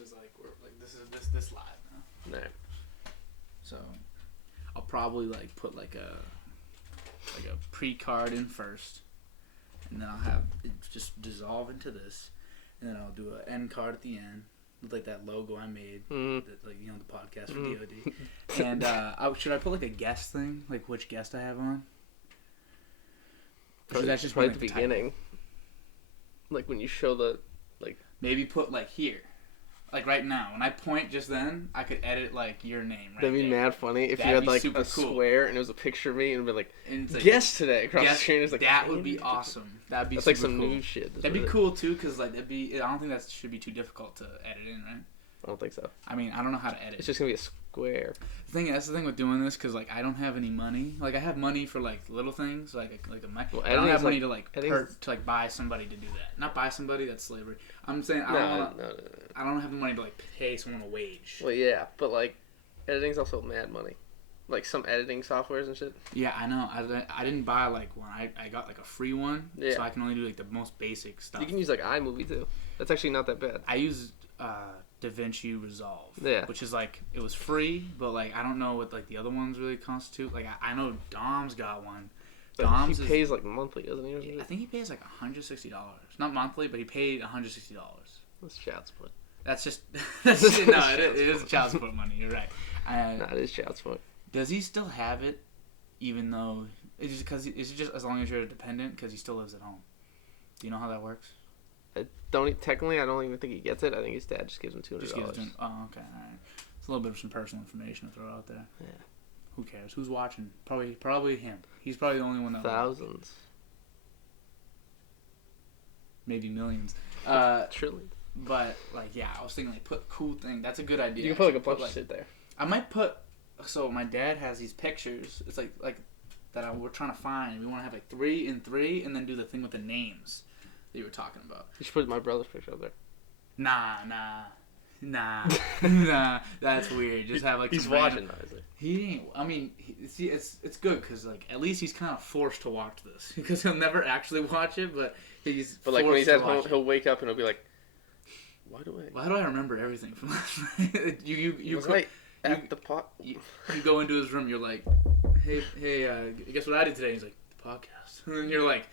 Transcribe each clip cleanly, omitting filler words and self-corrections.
is like we're like this live now. Right. So I'll probably like put like a pre-card in first, and then I'll have it just dissolve into this, and then I'll do an end card at the end with like that logo I made, that, like the podcast for DOD. And should I put like a guest thing, like which guest I have on? Probably, that's just right like at the beginning. Like when you show the maybe put like here. Like right now, when I point just then, I could edit like your name right That'd be there. mad funny if That'd you had like super a cool. square and it was a picture of me and it'd be like, like guest today across the screen. It's like, that would be awesome. That'd be that's super like some cool. new shit. That'd be cool too, cause like that'd be. I don't think that should be too difficult to edit in, right? I don't think so. I mean, I don't know how to edit. It's just gonna be a square. That's the thing with doing this, cause like I don't have any money. Like I have money for like little things, like a mic. Well, I don't have money to like buy somebody to do that. Not buy somebody, that's slavery. I'm saying I don't have the money to like pay someone a wage. Well, yeah, but like editing's also mad money. Like some editing softwares and shit. Yeah, I know. I didn't buy like one. I got like a free one, so I can only do like the most basic stuff. You can use like iMovie too. That's actually not that bad. I use DaVinci Resolve, which is like it was free, but like I don't know what like the other ones really constitute. Like I know Dom's got one. Dom's he pays like monthly, doesn't he? I think he pays like $160. Not monthly, but he paid $160. That's child support. That's just it is child support money. You're right. No, it is child support. Does he still have it, even though it's just because is it just as long as you're a dependent because he still lives at home? Do you know how that works? Technically, I don't even think he gets it. I think his dad just gives him $200. Oh, okay, all right. It's a little bit of some personal information to throw out there. Yeah. Who cares? Who's watching? Probably him. He's probably the only one that. Thousands. Maybe millions. Trillions. But like, yeah, I was thinking like put cool thing. That's a good idea. You can put like a bunch of shit there. I might put. So my dad has these pictures. It's like that we're trying to find. We want to have like 3 and 3, and then do the thing with the names that you were talking about. You should put my brother's picture up there. Nah. That's weird. Just have like he's watching, isn't he? Ain't. I mean, see, it's good because like at least he's kind of forced to watch this because he'll never actually watch it, but he's. But like when he's at home, he'll wake up and he'll be like, "Why do I remember everything from last night?" you at the pot. You go into his room. You're like, hey, guess what I did today? He's like, the podcast, and then you're like,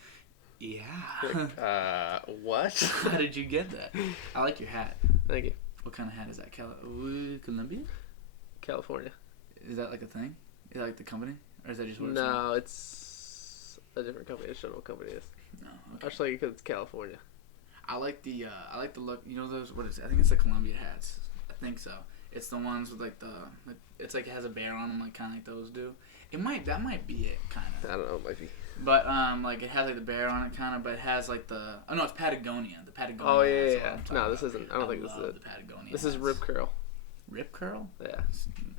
yeah. Like, what? How did you get that? I like your hat. Thank you. What kind of hat is that? Columbia? California. Is that like a thing? Is that like the company? Or is that just what it's No, it's a different company. I just don't know what company it is. No, okay. I'll show you because it's California. I like the look. You know those, what is it? I think it's the Columbia hats. I think so. It's the ones with like it's like it has a bear on them, like kind of like those do. That might be it, kind of. I don't know, it might be. But like it has like the bear on it, kind of. But it has like it's Patagonia. The Patagonia. Oh yeah. No, this isn't. I don't think this is it. The Patagonia. This is Rip Curl. Rip Curl? Yeah.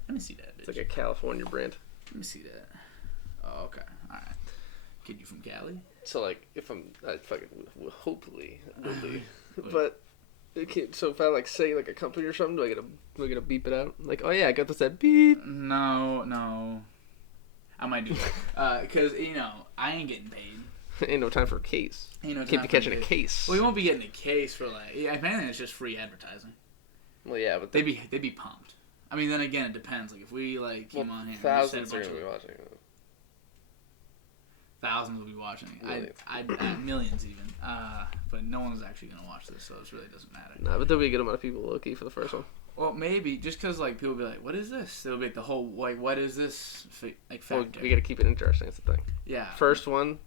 Let me see that. Bitch. It's like a California brand. Let me see that. Oh, okay. All right. Kid, you from Cali? So like, if I fucking hopefully will be, but. Okay, so if I like say like a company or something, do I get to beep it out? Like, oh yeah, I got this at beep. No. I might do that because I ain't getting paid. Ain't no time for a case. Can't be catching a case. Well, we won't be getting a case for like. Yeah, if anything, it's just free advertising. Well, yeah, but they'd be pumped. I mean, then again, it depends. Like if we like came on here, thousands are gonna be watching. Thousands will be watching. Millions even. But no one's actually gonna watch this, so it really doesn't matter. Nah, but there'll be a good amount of people low-key for the first one. Well, maybe just because like people will be like, "What is this?" It'll be like the whole like, "What is this?" Like factor. Well, we gotta keep it interesting. That's the thing. Yeah. First one.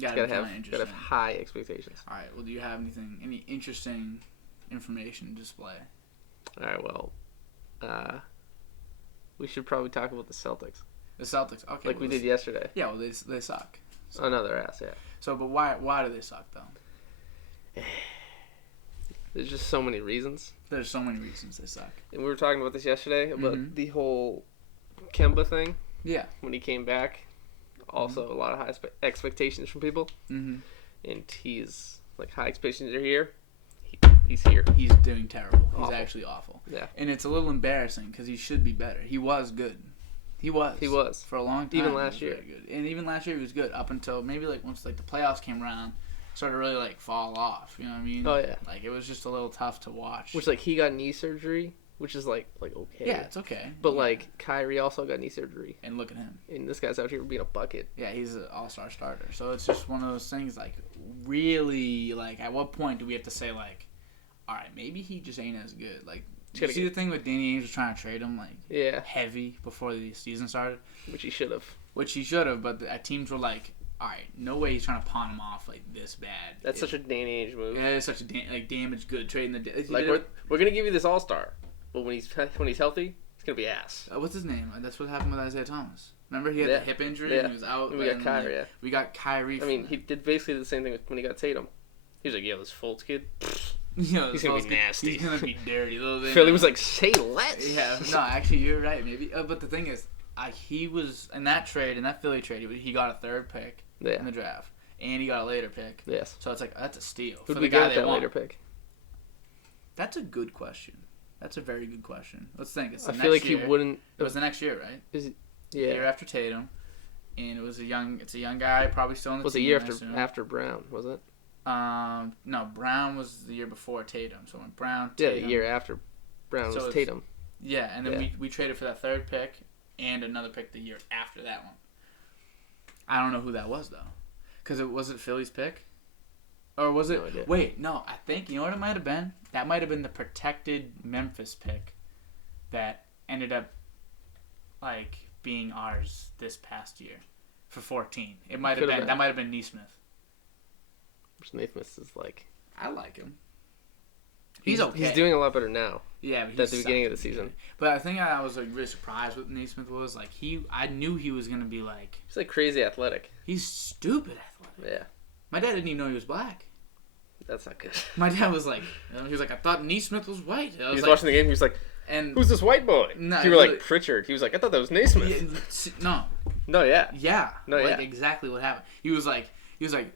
Gotta have high expectations. All right. Well, do you have any interesting information to display? All right. Well, we should probably talk about the Celtics. The Celtics. Okay. Like we did yesterday. Yeah. Well, they suck. So. Oh no, they're ass. Yeah. So, but why do they suck though? There's just so many reasons. There's so many reasons they suck. And we were talking about this yesterday about the whole Kemba thing. Yeah. When he came back, also a lot of high expectations from people. Mm-hmm. And he's like, high expectations are here. He's here. He's doing terrible. Awful. He's actually awful. Yeah. And it's a little embarrassing because he should be better. He was good. He was. For a long time. Even last year. Very good. And even last year he was good up until maybe like once like the playoffs came around started to really like fall off. You know what I mean? Oh yeah. Like it was just a little tough to watch. Which like he got knee surgery, which is like okay. Yeah, it's okay. But like Kyrie also got knee surgery. And look at him. And this guy's out here being a bucket. Yeah, he's an all-star starter. So it's just one of those things. Like really, like at what point do we have to say like, all right, maybe he just ain't as good. Like you see the thing with Danny Ainge was trying to trade him like heavy before the season started, which he should have. But teams were like, all right, no way he's trying to pawn him off like this bad. That's such a Danny Ainge move. Yeah, it's such a damaged good trading the. Like we're gonna give you this all-star, but when he's healthy, it's gonna be ass. What's his name? That's what happened with Isaiah Thomas. Remember he had the hip injury and he was out. And we got Kyrie. We got Kyrie. I mean, he did basically the same thing when he got Tatum. He was like, "Yo, this Fultz kid, yo, he's gonna be nasty. He's gonna be dirty." Philly was like, "Say less." Yeah, no, actually, you're right. Maybe, but the thing is, he was in that Philly trade. He got a third pick in the draft, and he got a later pick. Yes. So it's like that's a steal for the guy they want. Later pick? That's a good question. That's a very good question. Let's think. I feel like he wouldn't. It was the next year, right? Is it? Yeah. The year after Tatum, and it's a young guy, probably still in the team. Was it a year after Brown? Was it? No, Brown was the year before Tatum. So when Brown, Tatum, the year after Brown was Tatum. Yeah, and then we traded for that third pick and another pick the year after that one. I don't know who that was though, because was it Philly's pick, or was it? No, wait, no, I think you know what it might have been. That might have been the protected Memphis pick, that ended up like being ours this past year for 14. It might have been that might have been Neesmith. Which Naismith is like. I like him. He's okay. He's doing a lot better now. Yeah, but at the beginning of the season. But I think I was like really surprised with Naismith was like I knew he was gonna be like. He's like crazy athletic. He's stupid athletic. Yeah. My dad didn't even know he was black. That's not good. My dad was like, I thought Naismith was white. He was watching the game. He was like, who's this white boy? No, you were like Pritchard. He was like, I thought that was Naismith. No. No, yeah. Yeah. No, like, exactly what happened. He was like,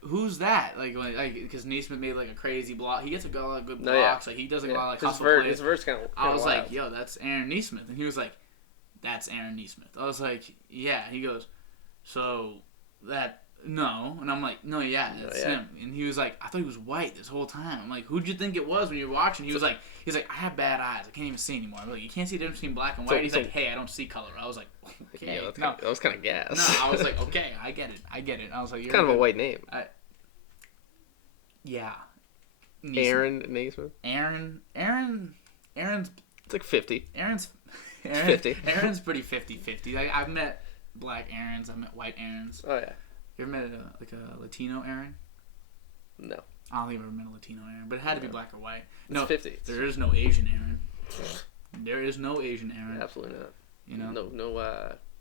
who's that? Like, because Naismith made like a crazy block. He gets a lot of good blocks. Like he does like a lot of like hustle plays. His verse kind of. I was like, yo, that's Aaron Naismith, and he was like, that's Aaron Naismith. I was like, yeah. He goes, so that. No, and I'm like, no, yeah, that's him. And he was like, I thought he was white this whole time. I'm like, who'd you think it was when you were watching? He's like, I have bad eyes. I can't even see anymore. I'm like, you can't see the difference between black and white. He's like, hey, I don't see color. I was like, okay, that was kind of gas. No, I was like, okay, I get it. I was like, you're kind of a white name. Yeah. Aaron Naismith. Aaron's. It's like 50. Aaron's 50. Aaron's pretty 50-50. Like I've met black Aarons. I've met white Aarons. Oh yeah. You ever met a Latino Aaron? No. I don't think I've ever met a Latino Aaron, but it had to be black or white. No, 50. There is no Asian Aaron. There is no Asian Aaron. Absolutely not. You know?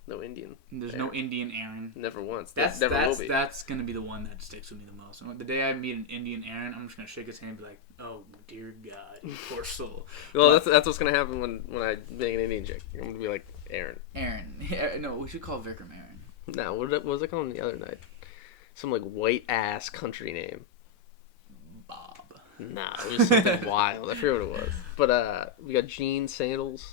No Indian. There's no Indian Aaron. Never once. That's will be. That's gonna be the one that sticks with me the most. The day I meet an Indian Aaron, I'm just gonna shake his hand and be like, "Oh dear God, you poor soul." Well, that's what's gonna happen when I make an Indian chick. I'm gonna be like Aaron. Aaron. No, we should call Vikram Aaron. No, what was I calling him the other night? Some like white ass country name. Bob. Nah, it was something wild. I forget what it was. But we got Gene Sandals.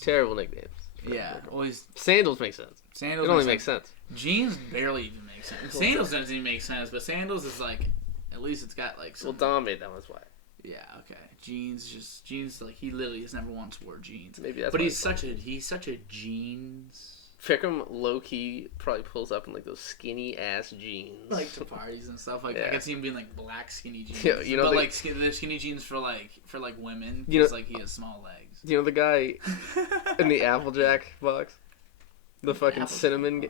Terrible nicknames. Yeah, always. Sandals make sense. Sandals. It only makes sense. Jeans barely even make sense. Sandals doesn't even make sense, but Sandals is like, at least it's got like some. Well, Dom made that one, that's why. Yeah. Okay. Jeans. Like he literally has never once wore jeans. Maybe that's. But he's such a jeans. Fikram low key probably pulls up in like those skinny ass jeans, like to parties and stuff. Like I can see him being like black skinny jeans. Yeah, you know, but like the skinny jeans for like women. You know, like he has small legs. You know the guy in the Applejack box, the fucking cinnamon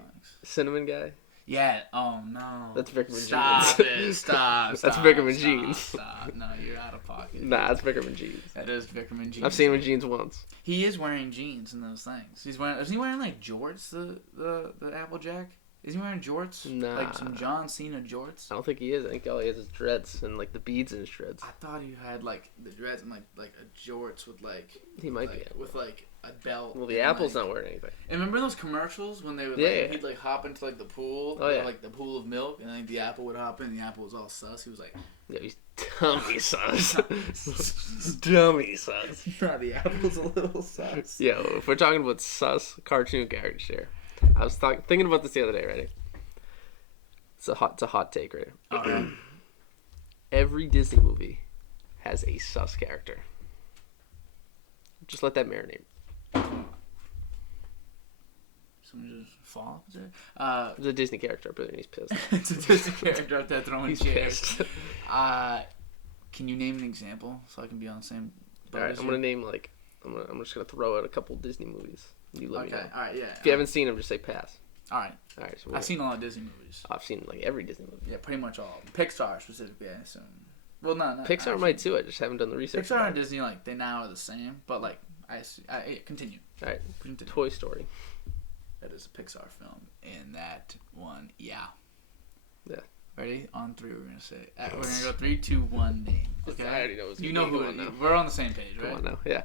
guy. Yeah. Oh no. That's Vikram Jeans. Stop. That's Vikram Jeans. Stop. No, you're out of pocket. Nah, that's Vikram Jeans. That is Vikram Jeans. I've seen him in jeans once. He is wearing jeans in those things. Isn't he wearing like jorts? The Applejack. Is he wearing jorts? Nah. Like some John Cena jorts? I don't think he is. I think all he has is dreads and like the beads in his dreads. I thought he had like the dreads and like a jorts with like. He might be with like a belt. Well, the Apple's not wearing anything. And remember those commercials when they would he'd like hop into like the pool, like the pool of milk, and then the Apple would hop in. And the Apple was all sus. He was like, yeah, he's dummy sus. Dummy sus. Nah, the Apple's a little sus. Yeah, if we're talking about sus cartoon characters here, I was thinking about this the other day. Ready? It's a hot take right here. Okay. Every Disney movie has a sus character. Just let that marinate. Someone just fall up there? It's a Disney character up there and he's pissed. It's a Disney character up there throwing He's chairs. pissed. Can you name an example so I can be on the same boat? Alright, as I'm you? gonna name I'm just gonna throw out a couple Disney movies. You let me know. Alright, yeah. If you haven't seen them, just say pass. Alright. Alright, so I've seen a lot of Disney movies. I've seen like every Disney movie. Yeah, pretty much all. Pixar specifically, I assume. Well, no. Pixar actually, might too. I just haven't done the research. Pixar and Disney, like, they now are the same, but like, continue. Alright, Continue. Toy Story. That is a Pixar film, and that one, yeah. Yeah. Ready? On 3, we're gonna say. We're gonna go 3, 2, 1. Name. Okay. I already know what's You know who it is. We're on the same page, right? Come on now. Yeah.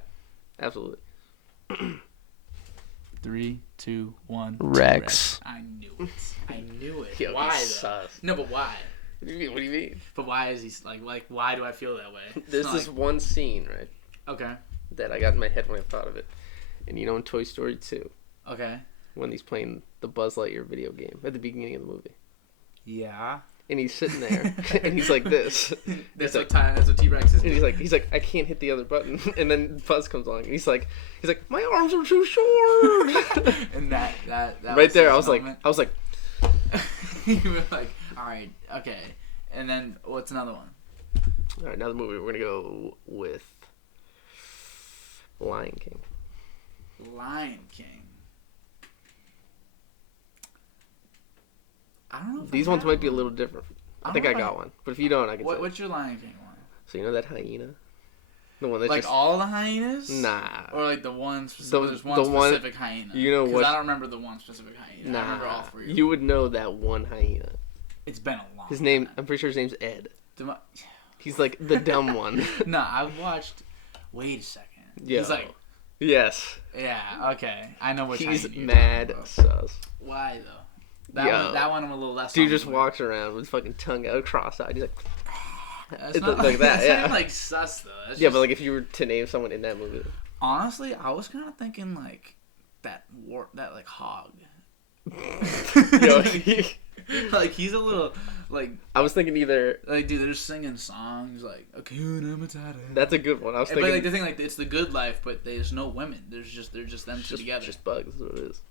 Absolutely. 3, 2, 1. Rex. I knew it. I knew it. Yo, Why he's though? sus. No, but why? What do you mean? But why is he like? Why do I feel that way? There's It's this not one scene, right, okay. that I got in my head when I thought of it. And you know in Toy Story 2, Okay. when he's playing the Buzz Lightyear video game at the beginning of the movie. Yeah. And he's sitting there, and he's like this. That's like, what T-Rex is. and he's like, I can't hit the other button. And then Buzz comes along, and he's like, my arms are too short. And that right there, I was moment. like, You were like, all right, okay. And then what's another one? all right, another movie. We're gonna go with Lion King. Lion King. I don't know. If These I ones got might be a one. little different. I don't think know I if got one, but if you don't, I can say. What's your Lion King one? So you know that hyena, the one that's Like just all the hyenas? nah. Or like the one specific, there's one the one- specific hyena. you know 'Cause what- I don't remember the one specific hyena. I remember all Nah, three. you would know that one hyena. It's been a long His name, time. I'm pretty sure his name's Ed. Dem- He's like the dumb one. Nah, I've watched. Wait a second. Yo. He's like, Yes. yeah, okay. I know which He's hyena you're mad talking about. sus. Why though? Yo. That one I'm a little less. Dude on just board. walks around with fucking tongue out, cross-eyed. He's like, That's it's not like that, that's not yeah. even, like sus though. That's yeah, just, but like if you were to name someone in that movie, honestly, I was kind of thinking like that like hog. yo, Like he's a little like I was thinking either. dude, they're just singing songs like Hakuna Matata. That's a good one. I was But thinking. like the thing, like it's the good life, but there's no women. They're just them two together. Just bugs is what it is.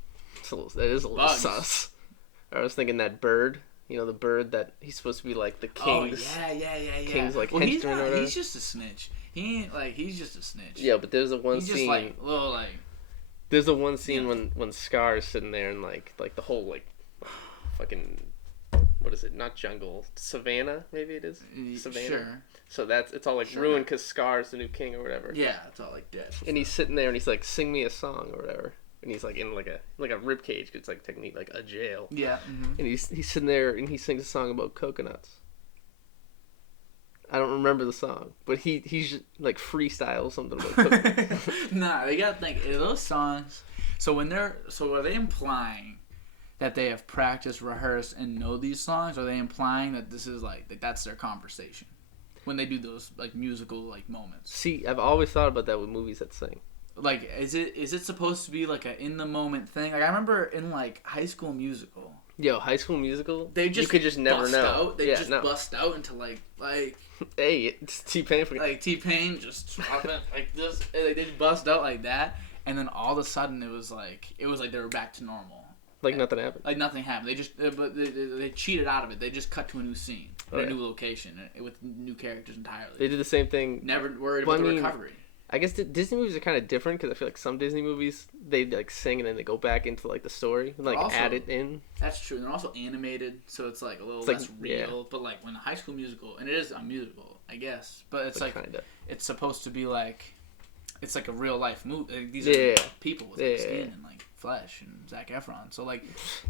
That is a little Bugs. sus. I was thinking that bird. You know the bird that he's supposed to be like the king's. Oh yeah. King's, like, well, he's henchman or whatever. he's just a snitch. He ain't like he's just a snitch. Yeah, but there's a one He's scene. just like little like. There's a one scene Yeah. when Scar is sitting there and like the whole like fucking what is it? Not jungle, savannah maybe it is. Savannah. Sure. So it's all like Sure. ruined because Scar's the new king or whatever. Yeah, it's all like dead. And he's sitting there and he's like, "Sing me a song" or whatever. And he's like in like a rib cage. It's like technically like a jail. Yeah. Mm-hmm. And he's sitting there and he sings a song about coconuts. I don't remember the song, but he's just, like freestyle something about coconuts. Nah, they gotta think those songs. So are they implying that they have practiced, rehearsed, and know these songs? Or are they implying that this is like that's their conversation when they do those like musical like moments? See, I've always thought about that with movies that sing. Like, is it supposed to be like a in the moment thing? Like I remember in like High School Musical, Yo, High School Musical. they just you could just never bust know. out. They yeah, just no. bust out into like Hey, it's T-Pain. like T-Pain just dropping like this. And, like, they just bust out like that, and then all of a sudden it was like they were back to normal. Like nothing happened. Like nothing happened. They just they cheated out of it. They just cut to a new scene, Oh, a yeah. new location with new characters entirely. They did the same thing. Never worried Well, about I the mean, recovery. I guess Disney movies are kind of different because I feel like some Disney movies they like sing and then they go back into like the story and like Also- add it in. That's true. And they're also animated, so it's like a little It's like- less real. yeah. But like when High School Musical, and it is a musical, I guess, but it's like kinda. it's supposed to be like it's like a real life movie. Like, these Yeah. are people with like, Yeah. skin and like flesh and Zac Efron. So like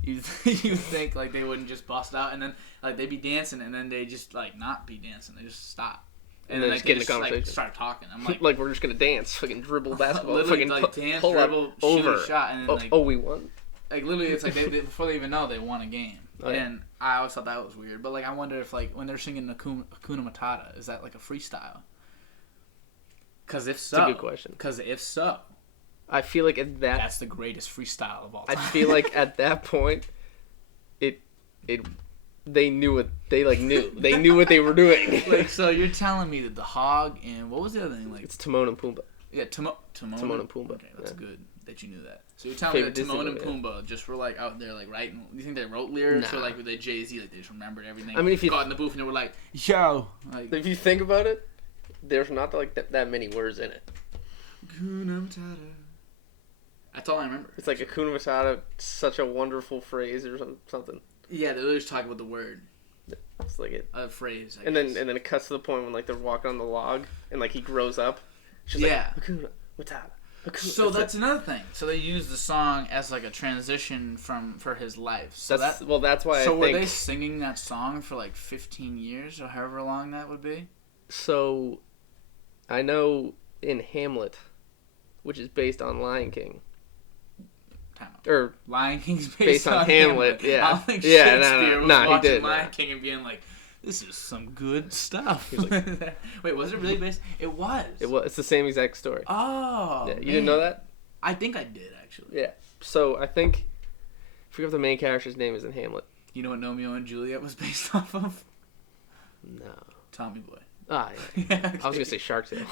you think like they wouldn't just bust out and then like they'd be dancing and then they just like not be dancing. They just stop. And then then like, just get in they the conversation. like, start talking. I'm like, Like we're just gonna dance, fucking dribble basketball, literally fucking like dance, pull up, dribble, over. shoot a shot, and then like we won. like literally it's like they before they even know they won a game. Oh, yeah. And I always thought that was weird. But like I wonder if like when they're singing Hakuna Matata, is that like a freestyle? Because if so, That's a good question. Because if so, I feel like at that, that's the greatest freestyle of all I time. feel like at that point, it they knew what they knew. They knew what they were doing. Like, so you're telling me that the hog and what was the other thing? Like, it's Timon and Pumbaa. Yeah, Timon and Pumbaa. Okay, that's good that you knew that. So you're telling me that Timon and Pumbaa just were like out there like writing. Do you think they wrote lyrics or like with they Jay-Z, like they just remembered everything? I mean, if you got in the booth and they were like, "Yo," like, if you think about it, there's not like that many words in it. Hakuna Matata. That's all I remember. It's like Hakuna Matata, such a wonderful phrase or something. Yeah, they literally just talk about the word. It's like a phrase. I and guess. then it cuts to the point when like they're walking on the log and like he grows up. She's like, Hakuna Matata. So that's another thing. So they use the song as like a transition for his life. So that's why. So I were think, they singing that song for like 15 years or however long that would be? So, I know in Hamlet, which is based on Lion King. Or Lion King's based on Hamlet. Yeah. I don't think Shakespeare was watching he did, Lion King and being like, "This is some good stuff." Like, wait, was it really based? It was. It was. It's the same exact story. Oh. Yeah, you didn't know that? I think I did actually. Yeah. So I think I forget what the main character's name is in Hamlet. You know what Romeo and Juliet was based off of? No. Tommy Boy. Ah, yeah. Yeah, okay. I was gonna say Shark Tale.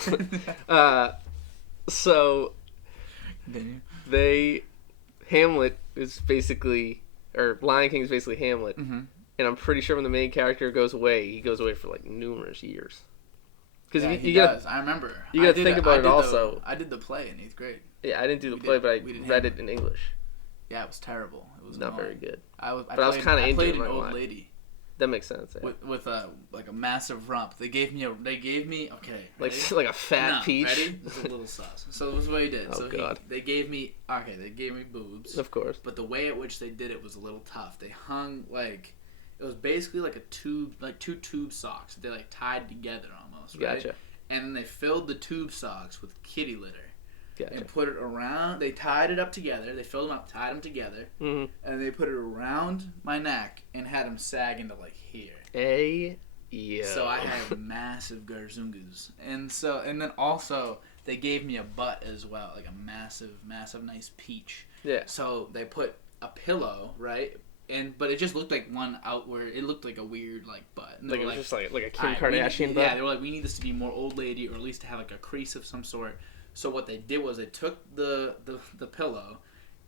So Hamlet is basically, or Lion King is basically Hamlet, and I'm pretty sure when the main character goes away, he goes away for like numerous years. Because he does. I remember. You gotta think about it also. I did the play in 8th grade. Yeah, I didn't do the play, but I read it in English. Yeah, it was terrible. It was not very good. I was kind of into it. I played an old lady. That makes sense. Yeah. With a massive rump. They gave me okay. Like a fat peach. Ready? It's a little sauce. So this is what he did. Oh, so God. They gave me boobs. Of course. But the way at which they did it was a little tough. They hung like it was basically like a tube, like two tube socks. They like tied together almost. Right? Gotcha. And then they filled the tube socks with kitty litter. Gotcha. And put it around. They tied it up together. They filled them up, tied them together, and they put it around my neck and had them sag into like here. Yeah. So I had massive garzungas, and then also they gave me a butt as well, like a massive, nice peach. Yeah. So they put a pillow, right? But it just looked like one outward. It looked like a weird like butt. And like it was just like a Kim Kardashian butt. Yeah, they were like, we need this to be more old lady, or at least to have like a crease of some sort. So what they did was they took the pillow,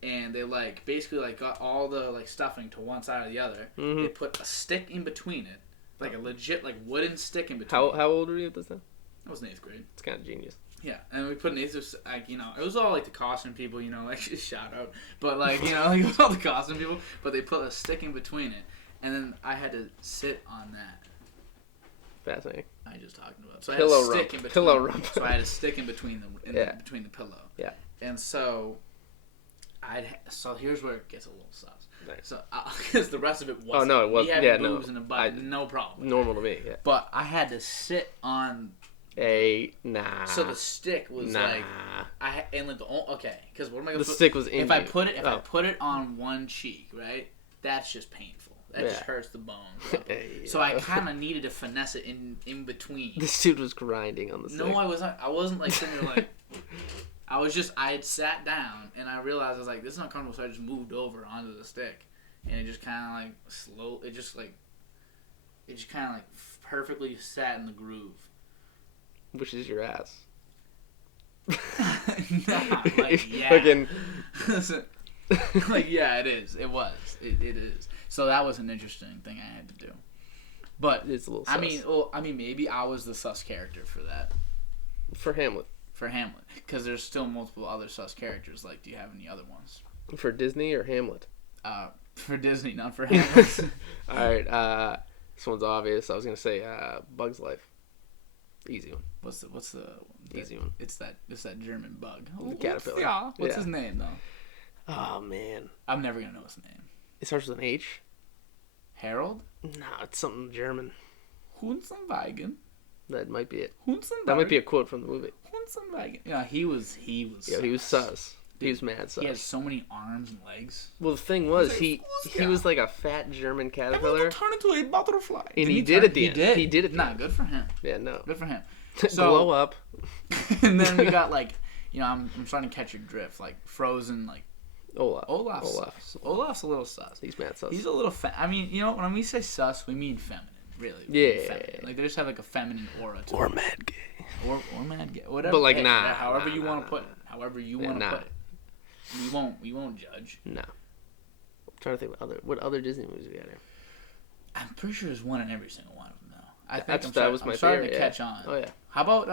and they like basically like got all the like stuffing to one side or the other. They put a stick in between it, like a legit like wooden stick in between. How old were you at this time? I was in 8th grade. It's kind of genius. Yeah, and we put an 8th, like, you know, it was all like the costume people, you know, like shout out, but like, you know, like, it was all the costume people, but they put a stick in between it, and then I had to sit on that. Fascinating. I just talking about. So pillow I had a stick rump. in between. Pillow rump. So I had a stick in between between the pillow. Yeah. And so so here's where it gets a little sus. Nice. So because the rest of it wasn't. Oh no, it wasn't. We had boobs and a butt, no problem. Normal to me. Yeah. But I had to sit on. So the stick was like because what am I gonna? The stick was in. If I put it on one cheek, right? That's just painful. That just hurts the bone. So I kind of needed to finesse it in between. This dude was grinding on the stick. No, I wasn't. I wasn't like sitting there like. I had sat down and I realized I was like, this is not comfortable, so I just moved over onto the stick, and it just kind of like it just kind of like perfectly sat in the groove. Which is your ass. Nah, like, yeah. Fucking. Like, yeah, it is. It was. It is. So that was an interesting thing I had to do. But it's a little sus. I mean, maybe I was the sus character for that. For Hamlet. Because there's still multiple other sus characters. Like, do you have any other ones? For Disney or Hamlet? For Disney, not for Hamlet. All right. This one's obvious. I was gonna say Bug's Life. Easy one. What's the easy one? It's that German bug. The caterpillar. Yeah. What's his name though? Oh man, I'm never gonna know his name. It starts with an H. Harold? No, it's something German. Hunsenwagen. That might be it. Hunsenwagen. That might be a quote from the movie. Hunsenwagen. Yeah, he was. Yeah, he was sus. He was mad sus. He had so many arms and legs. Well, the thing was, he was like a fat German caterpillar. Turn into a butterfly. And he did at the end. He did it. Nah, good for him. Yeah, no. Good for him. So, blow up. And then we got like, you know, I'm starting to catch your drift, like Frozen, like. Olaf's sus. Olaf's a little sus. He's mad sus. He's a little I mean, you know, when we say sus, we mean feminine, really. Yeah. Like, they just have, like, a feminine aura to or them. mad gay. Or mad gay. Whatever. But, like, However you want to put it. However you want to put it. We won't judge. No. I'm trying to think what other Disney movies we got here. I'm pretty sure there's one in every single one of them, though. I think I'm my starting theory, to catch on. Oh, yeah. How about,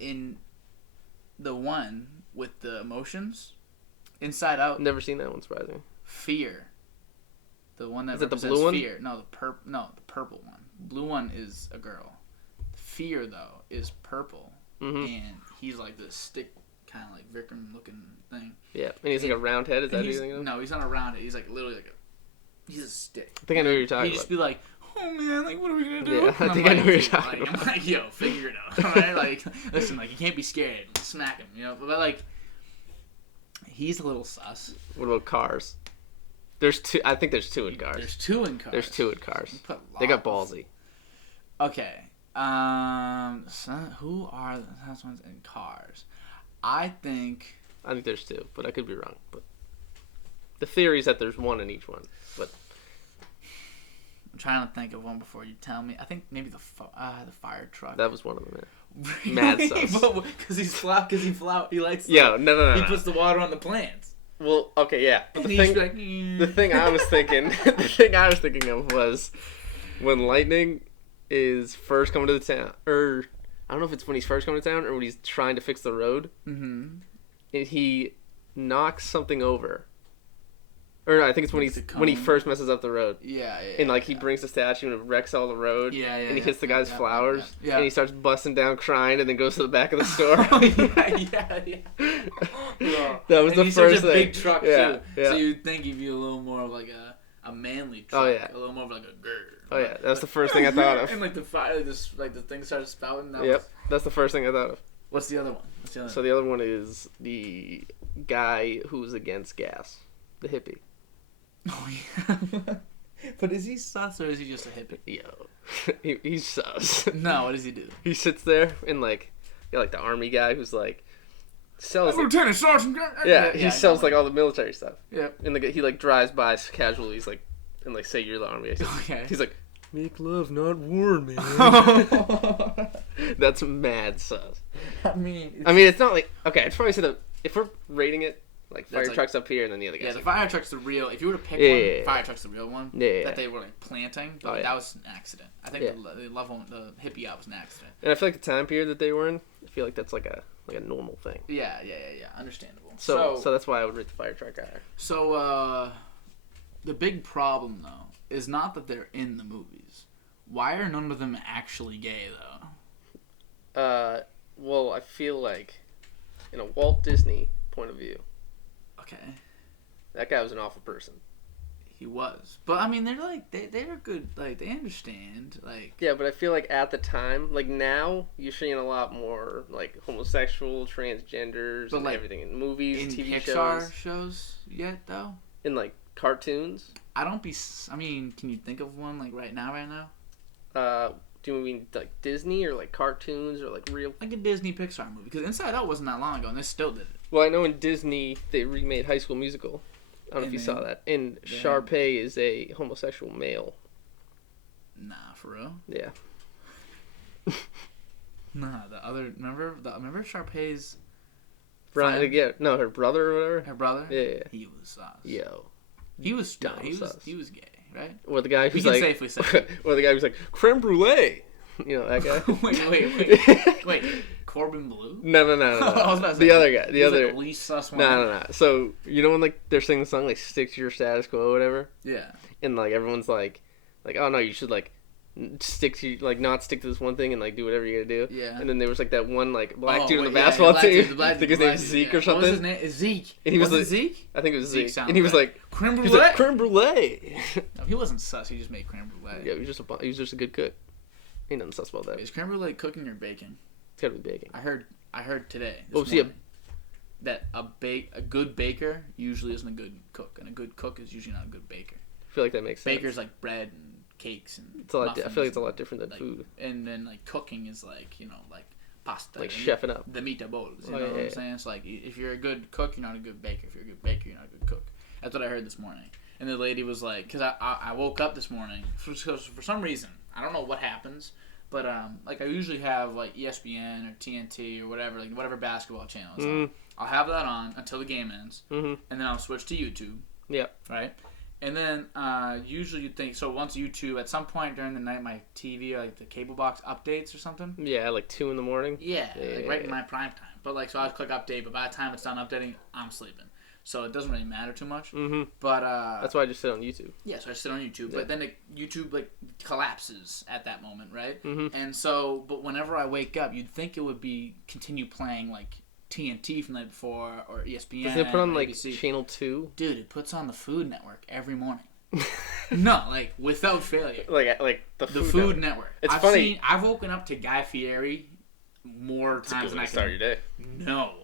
in the one with the emotions, Inside Out. Never seen that one, surprisingly. Fear. The one that is it the represents blue one? fear. No, the purple one. Blue one is a girl. Fear, though, is purple. Mm-hmm. And he's like this stick, kind of like Vikram looking thing. Yeah, and he's like a round head. Is that who you're thinking of? No, he's not a round head. He's like literally like he's a stick. I think I know what you're talking He'd just be like, oh man, like, what are we gonna do? Yeah, I think I know what you're talking about. I'm like, yo, figure it out, alright? Like, listen, like, you can't be scared. Smack him, you know? But, like, he's a little sus. What about Cars? There's two. I think there's two in Cars. There's two in Cars. There's two in Cars. They got ballsy. Okay. So who are the last ones in Cars? I think there's two, but I could be wrong. But the theory is that there's one in each one. But I'm trying to think of one before you tell me. I think maybe the fire truck. That was one of them. Yeah. Mad sus. Because he lights. Yo, no. He puts the water on the plants. Well, okay, yeah. But the thing I was thinking, of was when Lightning is first coming to the town, or I don't know if it's when he's first coming to town or when he's trying to fix the road. Mm-hmm. And he knocks something over. Or no, I think it's when he first messes up the road. Yeah. And like he brings the statue and it wrecks all the road. Yeah. And he hits the guy's flowers. Yeah. And he starts busting down crying and then goes to the back of the store. Yeah. That was the first such a big truck too. Yeah. So you'd think he'd be a little more of like a manly truck. Oh yeah. A little more of like a grr. Oh yeah. That was the first thing I thought of. And like the fire, like the thing started spouting. That's the first thing I thought of. What's the other one? So the other one is the guy who's against gas, the hippie. Oh yeah. But is he sus or is he just a hippie? Yo, he's sus. No, what does he do? He sits there and like the army guy who's like sells. Lieutenant Sergeant. He sells like all the military stuff. Yeah. And he like drives by casually. He's like, and like say you're the army. Okay. He's like, make love, not war, man. That's mad sus. I mean, it's not like okay. I'd probably say that if we're rating it. Like fire truck's up here, and then the other guys. Yeah, the fire truck's the real. If you were to pick one, fire truck's the real one. Yeah. That they were like planting, but that was an accident. I think the hippie out was an accident. And I feel like the time period that they were in, I feel like that's like a normal thing. Yeah. Understandable. So that's why I would rate the fire truck higher. So the big problem though is not that they're in the movies. Why are none of them actually gay though? Well, I feel like in a Walt Disney point of view. Okay. That guy was an awful person. He was. But I mean they're like they're good, like they understand, like. Yeah, but I feel like at the time, like now you're seeing a lot more like homosexual, transgenders, and like, everything in movies, in TV Pixar shows yet though? In like cartoons? I mean, can you think of one like right now? Do you mean like Disney or like cartoons or like real? Like a Disney Pixar movie. Because Inside Out wasn't that long ago and they still did it. Well, I know in Disney they remade High School Musical. I don't know if you saw that. And Sharpay is a homosexual male. Nah, for real? Yeah. Nah, the other... Remember Sharpay's... her brother or whatever? Her brother? Yeah. He was sus. Yo. He was gay, right? Or the guy who's like... We can safely say. Or the guy who's like, creme brulee. You know, that guy? Wait. Corbin Blue? No. I was about to say, the other guy. The other. Like the least sus one. No. So, you know when like they're singing the song like "Stick to Your Status Quo" or whatever? Yeah. And like everyone's like, oh no, you should like stick to not stick to this one thing and like do whatever you gotta do. Yeah. And then there was like that one like black dude on the basketball team. I think his name's Zeke or something. What was his name? Zeke. And he was like, Zeke? I think it was Zeke. And he was like, creme brulee. He was like, creme brulee. No, he wasn't sus. He just made creme brulee. Yeah, he was just a good cook. Ain't nothing sus about that. Is creme brulee cooking or baking? It's gotta be baking. I heard today. That a good baker usually isn't a good cook, and a good cook is usually not a good baker. I feel like that makes sense. Baker's like bread and cakes and. It's a lot. I feel like it's a lot different than food. And then like cooking is like like pasta. Like chefing up. The meatballs. You know what I'm saying? It's like, if you're a good cook, you're not a good baker. If you're a good baker, you're not a good cook. That's what I heard this morning. And the lady was like, because I woke up this morning, for some reason, I don't know what happens, but like I usually have like ESPN or TNT or whatever, like whatever basketball channel is on. I'll have that on until the game ends, and then I'll switch to YouTube. Yep. Right? And then usually you'd think, so once YouTube, at some point during the night, my TV or like the cable box updates or something. Yeah, like 2 in the morning. Yeah, like right in my prime time. But like, so I click update, but by the time it's done updating, I'm sleeping. So it doesn't really matter too much. But that's why I just sit on YouTube. Yeah, so I sit on YouTube. Yeah. But then YouTube like collapses at that moment, right? And so, but whenever I wake up, you'd think it would be continue playing like TNT from the night before or ESPN. Does it put on like ABC. Channel 2? Dude, it puts on the Food Network every morning. No, like without failure. Like the Food Network. It's funny. I've woken up to Guy Fieri more times than I can. Start your day. No.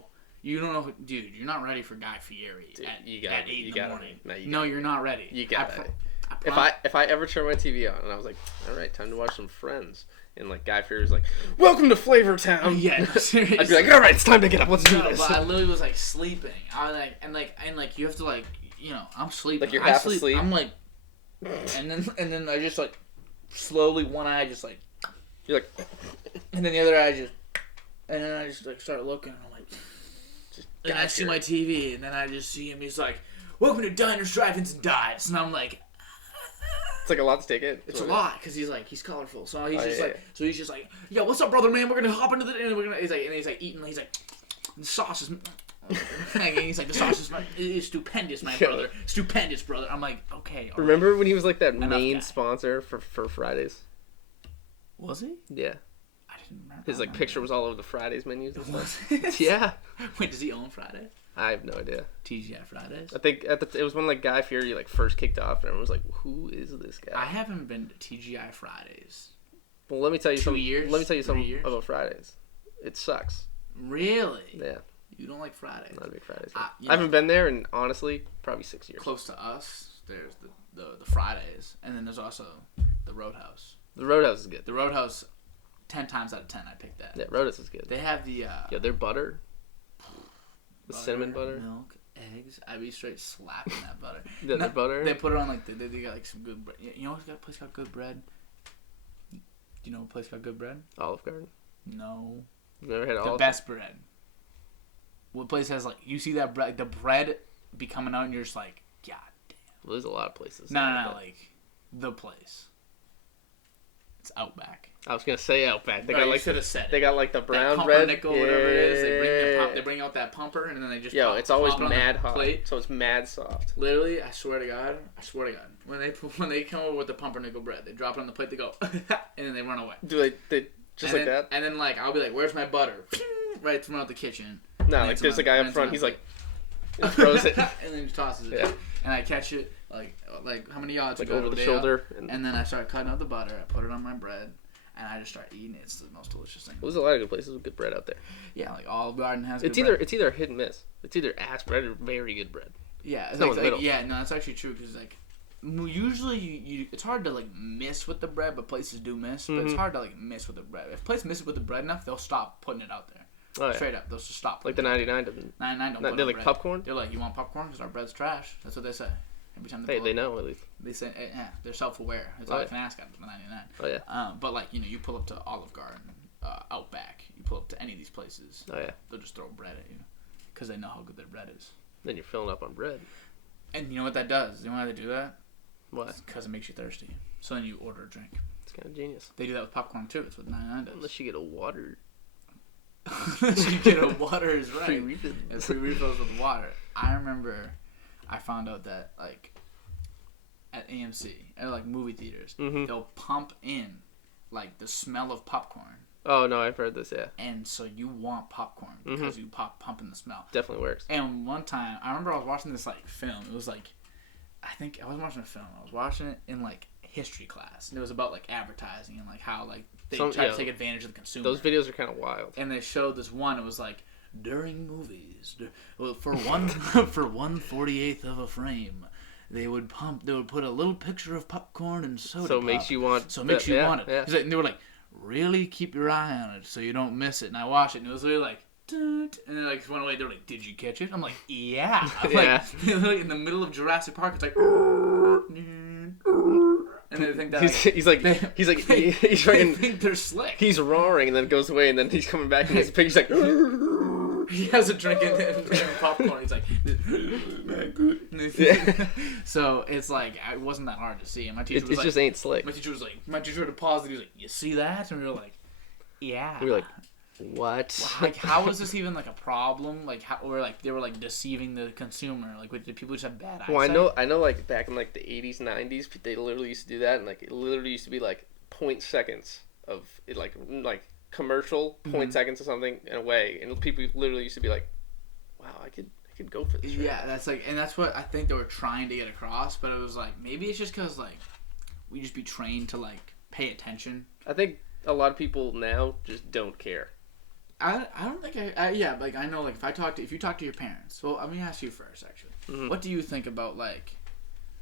You don't know, dude. You're not ready for Guy Fieri at 8 in the morning. No, you're not ready. You got it. If I ever turn my TV on and I was like, all right, time to watch some Friends, and like Guy Fieri was like, welcome to Flavor Town. Yeah, no, seriously. I'd be like, all right, it's time to get up. Let's do this. But I literally was like sleeping. I like and you have to like, you know, I'm sleeping. Like you're half asleep. I'm like, and then I just like slowly one eye just like, you're like, and then the other eye just, and then I just like start looking and I'm like. And I see my TV, and then I just see him. He's like, "Welcome to Diners, Drive-Ins, and Dives," and I'm like, "It's like a lot to take in." It's a lot because he's colorful. So he's just like, "Yeah, what's up, brother, man? We're gonna hop into the and we're gonna." He's like eating. He's like, "The sauce is." And he's like, "The sauce is stupendous, my brother. Stupendous, brother." I'm like, "Okay." Remember when he was like that main sponsor for Fridays? Was he? Yeah. His like picture was all over the Fridays menus and stuff. Yeah. Wait, does he own Fridays? I have no idea. TGI Fridays? I think it was when like Guy Fieri like first kicked off and everyone was like, "Who is this guy?" I haven't been to TGI Fridays. Well, let me tell you something. 2 years? Let me tell you something about Fridays. It sucks. Really? Yeah. You don't like Fridays? I'm not a big Fridays guy. I haven't been there in honestly probably 6 years. Close to us, there's the Fridays, and then there's also the Roadhouse. The Roadhouse is good. The Roadhouse. 10 times out of 10, I pick that. Yeah, Roadhouse is good. They have the... their butter. The cinnamon butter. Milk, eggs. I'd be straight slapping that butter. The butter. They put it on, like, they got, like, some good bread. You know what's got a place called Good Bread? Do you know a place called Good Bread? Olive Garden? No. You've never had The best bread. What place has, like, you see that bread, the bread be coming out and you're just like, God damn. Well, there's a lot of places. No, like, the place. It's Outback. I was gonna say Outback. They no, got like they got like the brown bread, nickel, whatever it is. They bring out that pumper, and then they just it's always mad hot, so it's mad soft. Literally, I swear to God, when they come over with the pumpernickel bread, they drop it on the plate, they go, and then they run away. Do they just like that? And then like I'll be like, "Where's my butter?" Right from out the kitchen. No, like there's a guy up front. He's like, he throws it, and then he tosses it, and I catch it like how many yards like over the shoulder, and then I start cutting out the butter. I put it on my bread. And I just start eating it. It's the most delicious thing. There's a lot of good places with good bread out there. Yeah, like Olive Garden has good bread. It's either hit and miss. It's either ass bread or very good bread. Yeah, it's that's actually true because like usually you it's hard to like miss with the bread, but places do miss. But it's hard to like miss with the bread. If places miss it with the bread enough, they'll stop putting it out there. Oh, yeah. Straight up, they'll just stop. Like the 99 doesn't. 99 don't. They're like bread. Popcorn. They're like, you want popcorn? Because our bread's trash. That's what they say. Every time they know at least. They say, yeah, they're self-aware. That's all I can ask them for the 99. Oh yeah. But like you pull up to Olive Garden, Outback. You pull up to any of these places. Oh yeah. They'll just throw bread at you, because they know how good their bread is. Then you're filling up on bread. And you know what that does? You know why they do that? What? Because it makes you thirsty. So then you order a drink. It's kind of genius. They do that with popcorn too. It's what 99 does. Unless you get a water. Unless you get a water is right. Free refills. And free refills with water. I remember, I found out that like. At AMC or like movie theaters, they'll pump in like the smell of popcorn. Oh no, I've heard this. Yeah. And so you want popcorn because you pump in the smell. Definitely works. And one time, I remember I was watching this like film. It was like, I think I wasn't watching a film. I was watching it in like history class, and it was about like advertising and like how like they try to take advantage of the consumer. Those videos are kind of wild. And they showed this one. It was like during movies, for 1/48 of a frame. They would put a little picture of popcorn and soda. So it makes you want. So it makes you want it. Yeah. And they were like, really keep your eye on it so you don't miss it. And I watched it, and it was literally like, and then like went away. They're like, "Did you catch it?" I'm like, "Yeah." I'm like in the middle of Jurassic Park, it's like, and they think that he's fucking, think they're slick. He's roaring and then goes away, and then he's coming back and his pig. He's like, he has a drink and popcorn. He's like, so it's like it wasn't that hard to see. And my teacher was it like, just ain't slick. My teacher had to pause it. He was like, "You see that?" And we were like, "Yeah." We were like, what? Like, how is this even like a problem? Like, how, or like they were like deceiving the consumer? Like, did people just have bad eyesight? Well, I know, like back in like the 80s, 90s, they literally used to do that, and like it literally used to be like 0.seconds of it, like commercial 0.seconds or something in a way, and people literally used to be like, "Wow, I could go for this." Yeah, that's like, and that's what I think they were trying to get across. But it was like maybe it's just because like we just be trained to like pay attention. I think a lot of people now just don't care. I don't think like I know like if you talk to your parents. Well, let me ask you first actually. Mm-hmm. What do you think about like,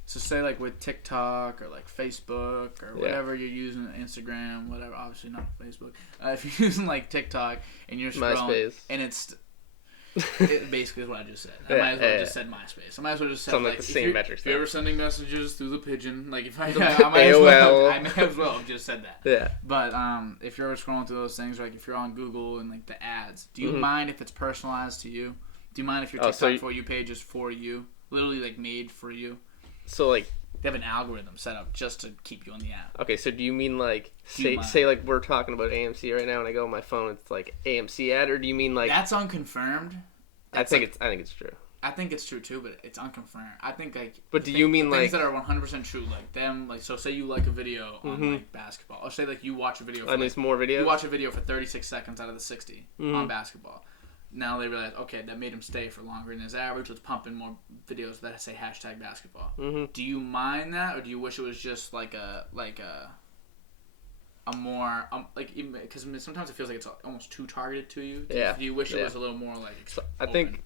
so say like with TikTok or like Facebook or whatever you're using, Instagram, whatever. Obviously not Facebook. If you're using like TikTok and you're scrolling MySpace. And it basically is what I just said. I might as well have just said MySpace. I might as well just said something like the same metrics. If you're ever sending messages through the pigeon, like if I might as well have just said that. Yeah. But if you're ever scrolling through those things, like if you're on Google and like the ads, do you mind if it's personalized to you? Do you mind if your TikTok For You page is for you, literally like made for you? So like they have an algorithm set up just to keep you on the app. Okay, so do you mean like say like we're talking about AMC right now, and I go on my phone, it's like AMC ad, or do you mean like that's unconfirmed? I think it's true. I think it's true too, but it's unconfirmed. I think like. But do you mean like things that are 100% true, like them, like so? Say you like a video on like basketball, or say like you watch a video. And there's more videos. You watch a video for 36 seconds out of the 60 on basketball. Now they realize, okay, that made him stay for longer than his average. Let's pump in more videos that say #basketball. Do you mind that, or do you wish it was just like a more like, because sometimes it feels like it's almost too targeted to you. Do you wish it was a little more like open?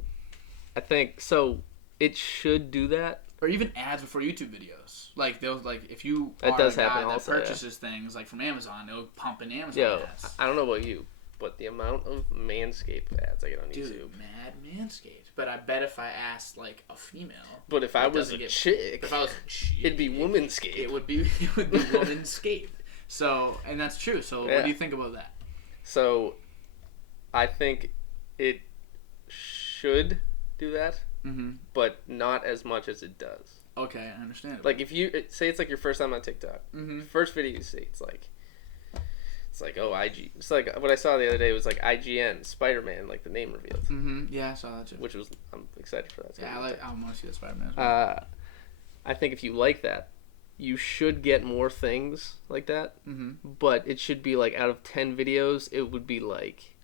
I think so. It should do that, or even ads before YouTube videos. Like those, like if you that does happen that also, purchases things like from Amazon, they'll pump in Amazon ads. I don't know about you, but the amount of Manscaped ads I get on YouTube. Mad Manscaped. But I bet if I asked like a female, but if I was a chick, it'd be Womanscaped. It would be Womanscaped. So, and that's true. So, what do you think about that? So, I think it should do that, but not as much as it does. Okay, I understand. Like if you say it's like your first time on TikTok, first video you see, it's like oh IG. It's like what I saw the other day was like IGN Spider-Man, like the name revealed. Yeah, I saw that too. Which was I'm excited for that. Yeah, I want to see that Spider-Man. As well. I think if you like that, you should get more things like that. But it should be like out of 10 videos, it would be like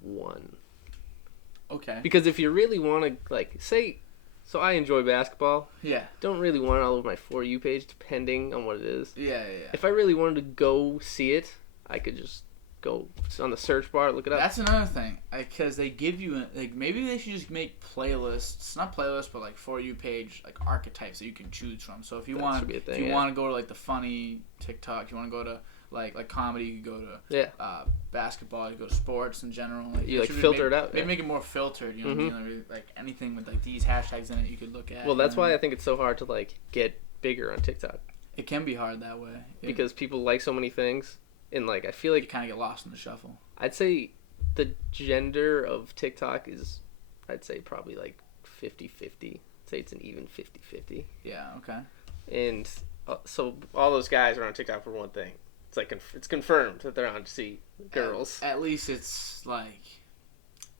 1. Okay. Because if you really want to, like, say, so I enjoy basketball. Yeah. Don't really want it all over my For You page, depending on what it is. Yeah. If I really wanted to go see it, I could just go on the search bar, look it up. That's another thing, because they give you, like, maybe they should just make playlists, not playlists, but like For You page, like archetypes that you can choose from. So if you want to go to like the funny TikTok, if you want to go to like comedy, you could go to basketball, you go to sports in general. Like, you like filter it out. Maybe make it more filtered. You know what I mean? Like anything with like these hashtags in it, you could look at. Well, that's why I think it's so hard to like get bigger on TikTok. It can be hard that way because people like so many things, and like I feel like you kind of get lost in the shuffle. I'd say the gender of TikTok is, I'd say probably like 50-50. I'd say it's an even 50-50. Yeah. Okay. And so all those guys are on TikTok for one thing. It's like it's confirmed that they're on to see girls. At least it's like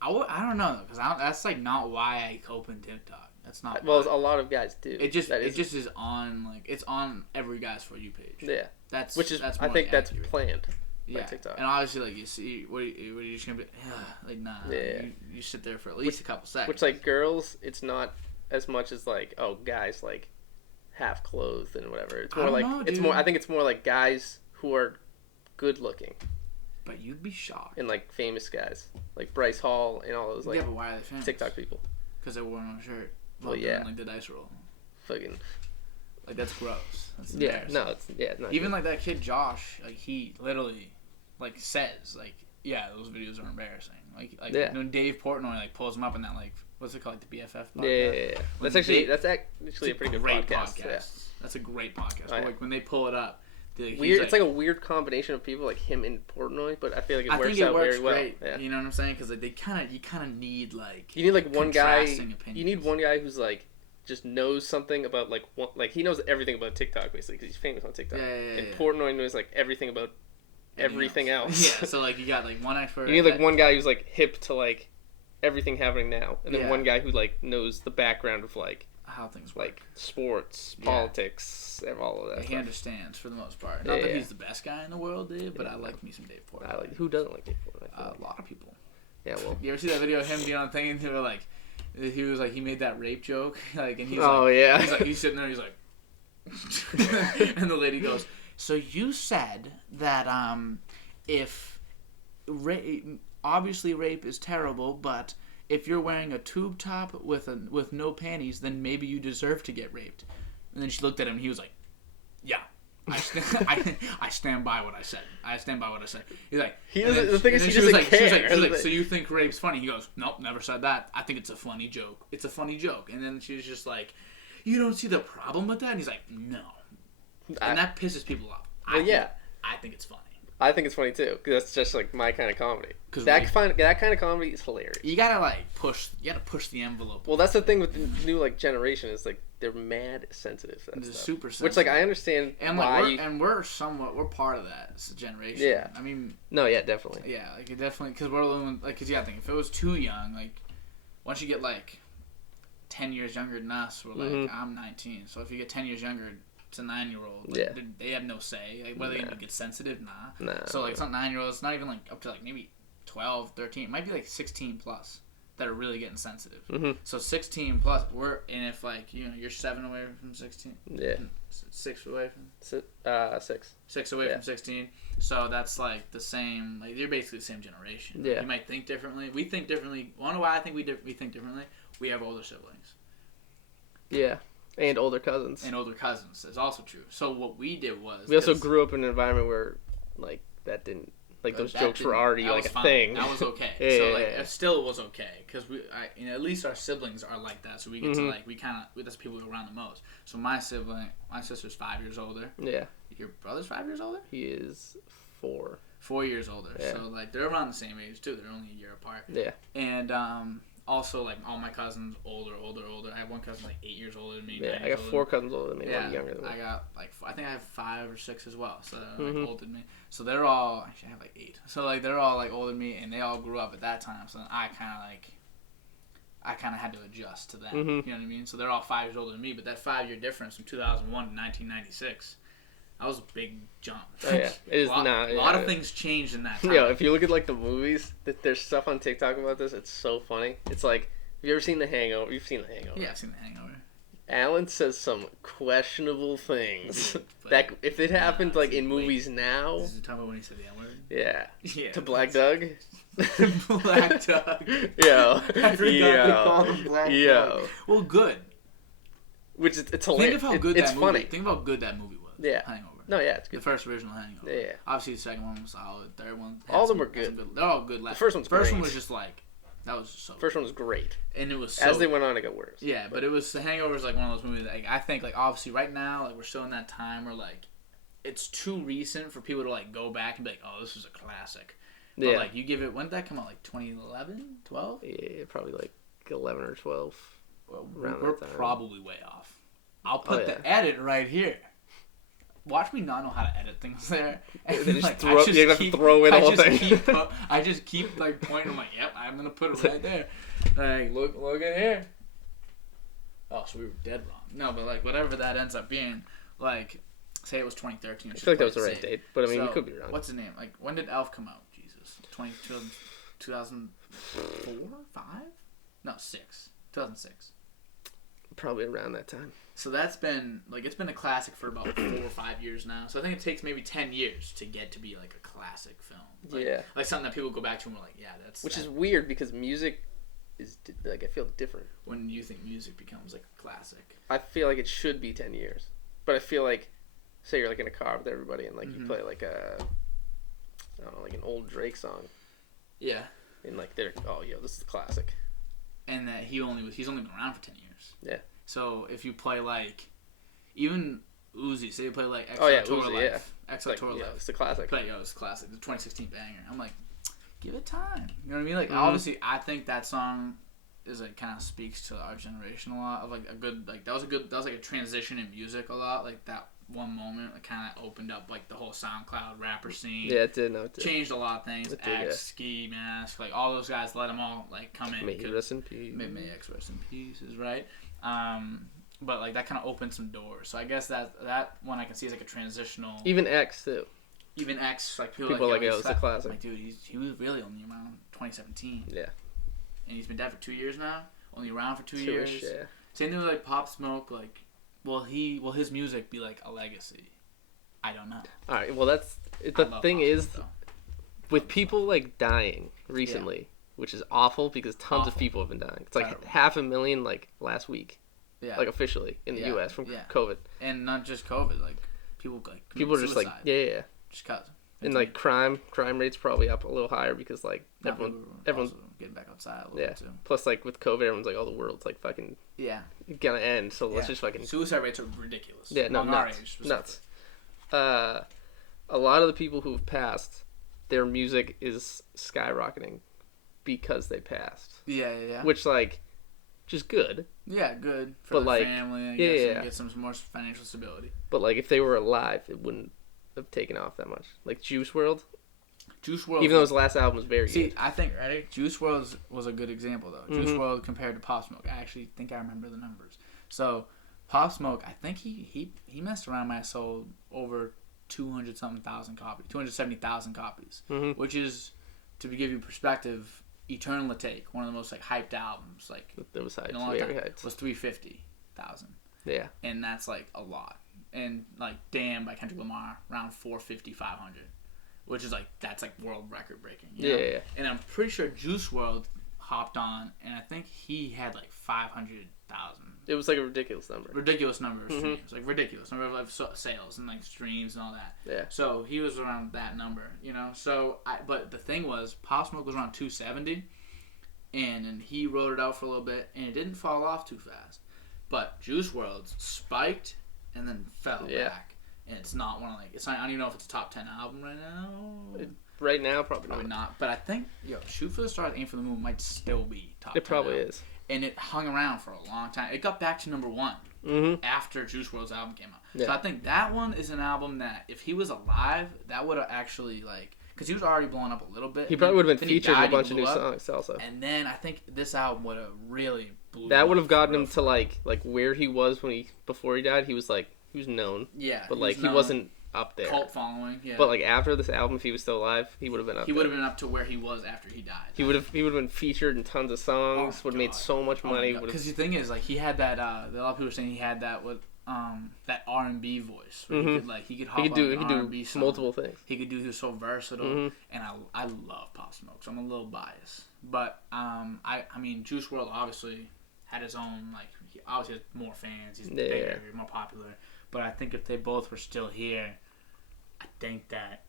I don't know, because that's like not why I open TikTok. That's not. Well, a lot of guys do. It just is on, like, it's on every guy's For You page. Yeah. That's I think that's planned. Yeah. By TikTok. And obviously, like, you see, what are you just gonna be like? Nah. Yeah. You sit there for at least a couple seconds. Which, like, girls, it's not as much as like, oh, guys like half clothed and whatever. It's more I think it's more like guys who are good looking. But you'd be shocked. And like famous guys. Like Bryce Hall and all those like but why are they famous? TikTok people. Because they wore no shirt. Well, yeah. Like the dice roll. Fucking. Like that's gross. That's embarrassing. No. Even like that kid Josh, like he literally like says like, yeah, those videos are embarrassing. Like yeah. when Dave Portnoy like pulls them up in that like what's it called, like the BFF podcast? Yeah. That's actually a pretty good podcast. Yeah. That's a great podcast. But, like when they pull it up, weird. It's like a weird combination of people, like him and Portnoy, but I feel like it works out very well. Great. Yeah. You know what I'm saying? Because like you kind of need like one guy. Opinions. You need one guy who's like just knows something about like he knows everything about TikTok basically because he's famous on TikTok. And Portnoy knows like everything about everything else. Yeah. So like you got like one expert. You need like one guy who's like hip to like everything happening now, and then one guy who like knows the background of like how things work. Like sports, politics, all of that. He understands for the most part. Not that he's the best guy in the world, Dave, but I like me some Dave Portnoy. Who doesn't like Dave Portnoy? A lot of people. Yeah, well. You ever see that video of him being on the thing and he was like he made that rape joke and he's he's sitting there, he's like, and the lady goes, so you said that if obviously rape is terrible, but if you're wearing a tube top with no panties, then maybe you deserve to get raped. And then she looked at him and he was like, yeah. I stand by what I said. I stand by what I said. He's like, he doesn't care. She was like, so you think rape's funny? He goes, nope, never said that. I think it's a funny joke. It's a funny joke. And then she was just like, you don't see the problem with that? And he's like, no. And that pisses people off. I think it's funny. I think it's funny too, because that's just like my kind of comedy. That kind of comedy is hilarious. You gotta push the envelope. Well, that's the thing with the new generation is like they're mad sensitive to that stuff. Super sensitive. Which I understand and we're part of that generation. Yeah. I mean. No, yeah, definitely. Yeah, it definitely because we're I think if it was too young, once you get 10 years younger than us, we're I'm 19, so if you get 10 years younger. It's a 9-year-old. They have no say. Whether they get sensitive, nah. So it's not 9-year-olds. It's not even up to maybe 12, 13. It might be 16 plus that are really getting sensitive. Mm-hmm. So 16 plus, and if you're 7 away from 16. Yeah. 6 away from. 6. 6 away from 16. So that's the same. You're basically the same generation. Yeah. You might think differently. We think differently. Want to know why I think we think differently? We have older siblings. Yeah. And older cousins. That's also true. So what we did was... We also grew up in an environment where, that didn't... those jokes were already, a thing. That was okay. It still was okay. Because at least our siblings are like that. So we get to, that's the people we go around the most. So my sister's 5 years older. Yeah. Your brother's 5 years older? He is 4. 4 years older. Yeah. So, they're around the same age, too. They're only a year apart. Yeah. And, also, all my cousins, older. I have one cousin, 8 years older than me. Yeah, I got 4 cousins older than me, one younger than me. I got, I think I have 5 or 6 as well, so they're, older than me. So they're all, actually I have 8. So, they're all, older than me, and they all grew up at that time, so then I kind of had to adjust to them, you know what I mean? So they're all 5 years older than me, but that 5-year difference from 2001 to 1996... That was a big jump. Oh, yeah. It is a lot of things changed in that time. Yeah, if you look at the movies, there's stuff on TikTok about this. It's so funny. It's have you ever seen The Hangover? You've seen The Hangover. Yeah, I've seen The Hangover. Alan says some questionable things that if it happened in movies now. This is the time when he said the N-word? Yeah. To Black Doug. Black Doug. Yo. I forgot to call him Black Doug. Well, good. Which it's hilarious. Think of how good that movie. Funny. Think of how good that movie was. Yeah. Hangover. No, yeah, it's good. The first original Hangover. Yeah. Obviously, the second one was solid. Third one. All of them were good. They're all good. The first one's great. First one was just that was so. First one was great. And it was so. As they went on, it got worse. Yeah, but it was The Hangover is one of those movies. That, I think obviously right now we're still in that time where it's too recent for people to go back and be like, oh, this is a classic. But you give it, when did that come out? 2011, 12? Yeah, probably 11 or 12. Well, we're probably way off. I'll put the edit right here. Watch me not know how to edit things there. And you have to throw in the whole thing. I just keep pointing. I'm like, yep, I'm gonna put it right there. Look at here. Oh, so we were dead wrong. No, but whatever that ends up being, say it was 2013. I feel that was the right date, but I mean, you could be wrong. What's the name? When did Elf come out? Jesus, 2004, 5? No, 6. 2006. Probably around that time. So that's been it's been a classic for about 4 or 5 years now. So I think it takes maybe 10 years to get to be a classic film. Something that people go back to and we're that's. Which is weird because music is I feel different. When you think music becomes a classic, I feel it should be 10 years, but I feel say you're in a car with everybody and you play I don't know, like an old Drake song. Yeah. And like they're this is a classic. And that he's only been around for 10 years. Yeah. So if you play like even Uzi, say you play like Tour Life. Yeah. Exo Tour Life. It's a classic. But it's a classic. The 2016 banger. I'm like, give it time. You know what I mean? Like obviously I think that song is like kind of speaks to our generation a lot of like a good like that was like a transition in music a lot, like that one moment that kind of opened up like the whole SoundCloud rapper scene. Yeah, it did. No, it did. Changed a lot of things. X, Ski Mask, like all those guys, let them all like come in. May he rest in peace. May X rest in peace is right. But like that kind of opened some doors. So I guess that one I can see is like a transitional. Even X too. Even X, like people like it's a classic. Like dude, he was really only around 2017. Yeah. And he's been dead for 2 years now. Only around for 2 years. Yeah. Same thing with like Pop Smoke. Like, will his music be like a legacy? I don't know. All right. Well, the thing is, with people like dying recently, which is awful because tons of people have been dying. It's like 500,000 like last week. Yeah. Like officially in the U.S. from COVID. And not just COVID. Like people are just suicide. like yeah. Just cause. And like crime rates probably up a little higher because like everyone's getting back outside a little bit too. Plus like with COVID, everyone's like, oh, the world's like fucking gonna end, so let's just fucking. Suicide rates are ridiculous. Yeah, no, nuts. A lot of the people who've passed, their music is skyrocketing because they passed. Yeah. Which like, just good. Yeah, good for the family. I guess, and get some more financial stability. But like, if they were alive, it wouldn't have taken off that much. Like Juice WRLD, even though his last album was very good. I think Juice WRLD was a good example though. Juice WRLD compared to Pop Smoke, I actually think I remember the numbers. So Pop Smoke, I think he messed around, might have sold over 270,000 copies, which is, to give you perspective, Eternal Take, one of the most like hyped albums, like it was hyped, very hyped, was 350,000. Yeah, and that's like a lot. And like Damn by Kendrick Lamar, around 450, 500, which is like that's like world record breaking. You know? Yeah. And I'm pretty sure Juice WRLD hopped on, and I think he had like 500,000. It was like a ridiculous number. Ridiculous number of streams, like ridiculous number of sales and like streams and all that. Yeah. So he was around that number, you know. So but the thing was, Pop Smoke was around 270, and he rode it out for a little bit, and it didn't fall off too fast. But Juice WRLD spiked and then fell back, and it's not one of like I don't even know if it's a top 10 album right now. Right now, probably not. But I think Shoot for the Stars, Aim for the Moon might still be top 10. It probably is. And it hung around for a long time. It got back to number one after Juice WRLD's album came out. Yeah. So I think that one is an album that if he was alive, that would have actually like, because he was already blowing up a little bit. He probably would have been featured in a bunch of new songs also. And then I think this album would have really blew that would have gotten him to like where he was before he died. He was known. Yeah. But like he wasn't up there. Cult following, yeah. But like after this album, if he was still alive, he would have been up. He would have been up to where he was after he died. He would have been featured in tons of songs. Would have made so much money. Because the thing is, like, he had that. A lot of people are saying he had that with that R&B voice. Where he could hop on an R&B song. Multiple things. He was so versatile, and I love Pop Smoke, so I'm a little biased. But I mean, Juice WRLD obviously had his own he obviously has more fans. He's bigger, more popular. But I think if they both were still here, I think that,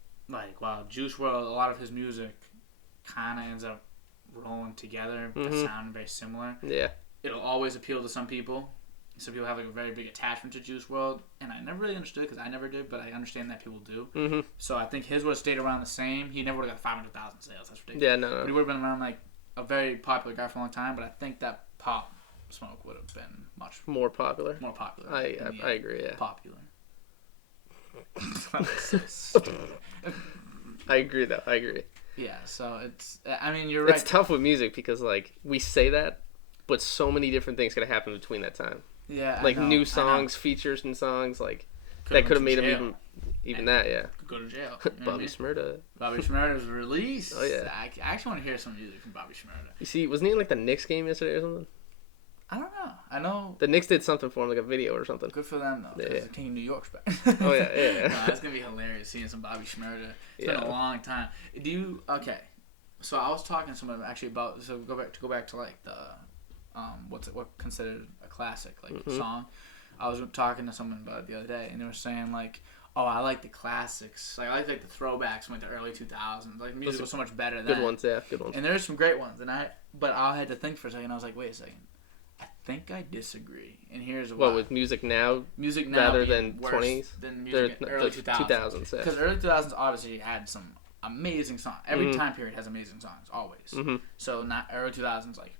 while Juice WRLD, a lot of his music kind of ends up rolling together, sounding very similar. Yeah. It'll always appeal to some people. Some people have a very big attachment to Juice WRLD, and I never really understood because I never did, but I understand that people do. So I think his would have stayed around the same. He never would have got 500,000 sales. That's ridiculous. Yeah, no. But he would have been around a very popular guy for a long time, but I think that Pop Smoke would have been much more popular. I agree. Yeah. Popular. I agree though. I agree. Yeah. So you're right. It's tough with music because we say that, but so many different things could have happened between that time. Yeah. New songs, features, and songs that could have made him even that. Yeah. Could go to jail. Bobby Shmurda. Bobby Shmurda was released. Oh yeah. I actually want to hear some music from Bobby Shmurda. You see, wasn't he in the Knicks game yesterday or something? I don't know. I know the Knicks did something for him, a video or something. Good for them though. Yeah. King of New York's back. Oh yeah. No, it's gonna be hilarious seeing some Bobby Shmurda. It's been a long time. Okay? So I was talking to someone actually about. So go back to the what's considered a classic song. I was talking to someone about it the other day, and they were saying oh, I like the classics. Like I like the throwbacks from like the early 2000s. Like music was so much better then. Good ones, yeah, good ones. And there's some great ones. But I had to think for a second. I was like, wait a second. I think I disagree. And here's why. What, with music now? Music now rather than 20s? Than music in early 2000s. Yeah. Because early 2000s obviously had some amazing songs. Every time period has amazing songs, always. Mm-hmm. So not early 2000s, like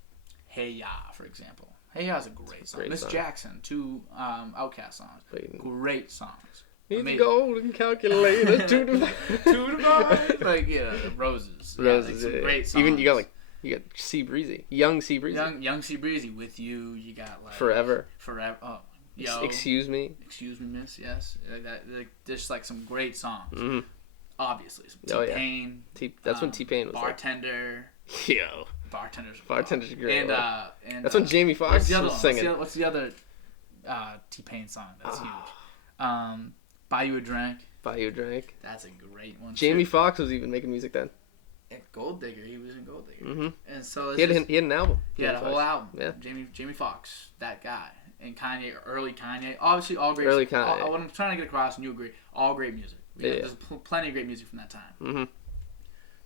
Hey Ya, for example. Hey Ya is a great song. Miss Jackson, 2 Outkast songs. Great songs. Need the golden calculator to divide. Like, Roses. Roses, like, great songs. Even you got Sea Breezy. Young Sea Breezy. Young Sea Breezy. With You, you got like... Forever. Oh, yo. Excuse Me, Miss, yes. Like that, there's like some great songs. Mm-hmm. Obviously. Some T-Pain. Yeah. That's when T-Pain was Bartender. Yo. Bartender's great. And that's when Jamie Foxx was singing. What's the other T-Pain song that's huge? Buy You a Drink. That's a great one. Jamie Foxx was even making music then. Gold Digger. He was in Gold Digger. Mm-hmm. And so he had an album. He had a whole album. Yeah. Jamie Foxx, that guy. And Kanye, early Kanye. Obviously, all great. Early Kanye. What I'm trying to get across, and you agree, all great music. There's plenty of great music from that time. Mm-hmm.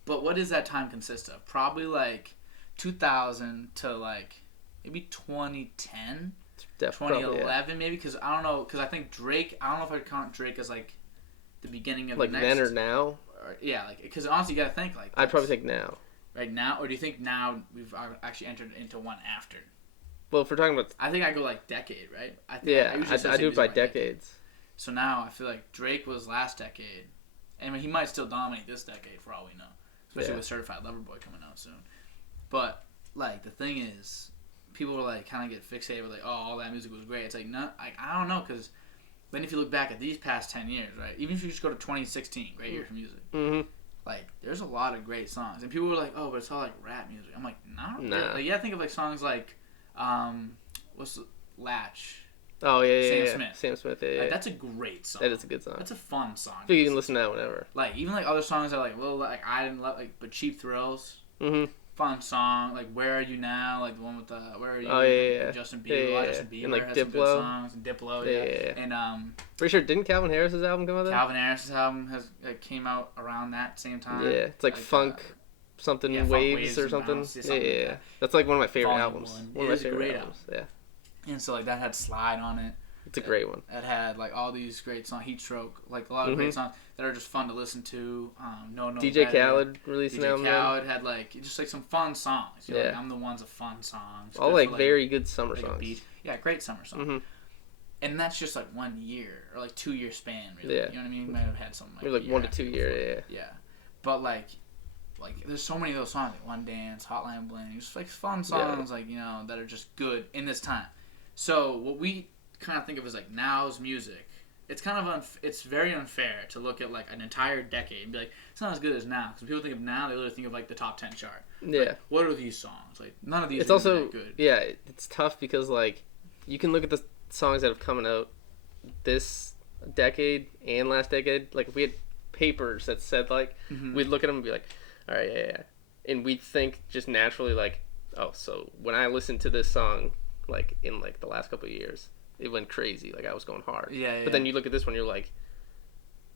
But what does that time consist of? Probably like 2000 to like maybe 2010, 2011 maybe. Because I don't know. Because I think Drake. I don't know if I'd count Drake as like the beginning of like the next. then or now. Yeah, like because honestly, you gotta think like. I'd probably think now. Right now, or do you think now we've actually entered into one after? Well, if we're talking about, I think I go like decade, right? I do it by decades. So now I feel like Drake was last decade, and he might still dominate this decade for all we know, especially with Certified Lover Boy coming out soon. But like the thing is, people were like kind of get fixated with like, oh, all that music was great. It's like I don't know, because then if you look back at these past 10 years, right? Even if you just go to 2016, great year for music. Mm-hmm. Like there's a lot of great songs, and people were like, oh, but it's all like rap music. I'm like, nah. Like, think of like songs like, what's Latch. Oh yeah, Sam Smith. Yeah. Like, that's a great song. That is a good song. That's a fun song. I think you can listen to that whenever. Like even like other songs that like I didn't love, like, but Cheap Thrills. Mm-hmm. Fun song. Like Where Are You Now? Like the one with the Where Are You? Oh yeah. Justin Bieber. Yeah. Justin Bieber and like has Diplo. some good songs. And Diplo. Yeah. And pretty sure didn't Calvin Harris's album come out then? Calvin Harris's album came out around that same time. Yeah, it's like funk. Something waves or something. Yeah. Like that's like one of my favorite albums. One of my favorite albums. Yeah. And so like that had Slide on it. It's a great one. It had like all these great songs, Heat Stroke, like a lot of great songs that are just fun to listen to. No DJ Khaled released an album. DJ Khaled had like just like some fun songs. Like, I'm the One's a fun song. All like very good summer songs. Yeah, great summer songs. Mm-hmm. And that's just like 1 year or like 2 year span, really. Yeah. You know what I mean? You might have had something like 1 to 2 year. Yeah. But like there's so many of those songs, like One Dance, Hotline Bling, just like fun songs, like that are just good in this time. So what we kind of think of as like now's music, it's kind of it's very unfair to look at like an entire decade and be like it's not as good as now, because when people think of now, they literally think of like the top 10 chart. Yeah. Like, what are these songs? Like none of these. It's are also that good. Yeah, it's tough because like you can look at the songs that have come out this decade and last decade. Like if we had papers that said like we'd look at them and be like, all right, yeah, and we'd think just naturally like, oh, so when I listened to this song like in like the last couple of years, it went crazy. Like I was going hard. Yeah. But then you look at this one, you're like,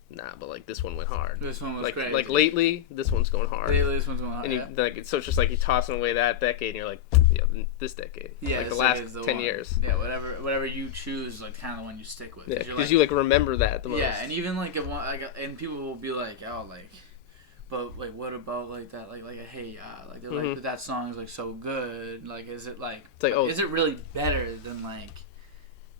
nah, but like this one went hard. This one was like crazy. Like lately, this one's going hard. This one's going hard. And you, like so it's just like you tossing away that decade, and you're like, yeah, this decade. Yeah, like the last 10 years. Yeah, whatever you choose, like kind of the one you stick with. Yeah, because you like remember that the most. Yeah, and even like if one, and people will be like, oh, like. But like, what about like that? Like a Hey Ya? Like they're like, but that song is like so good. Like, is it like? It's like, is it really better than like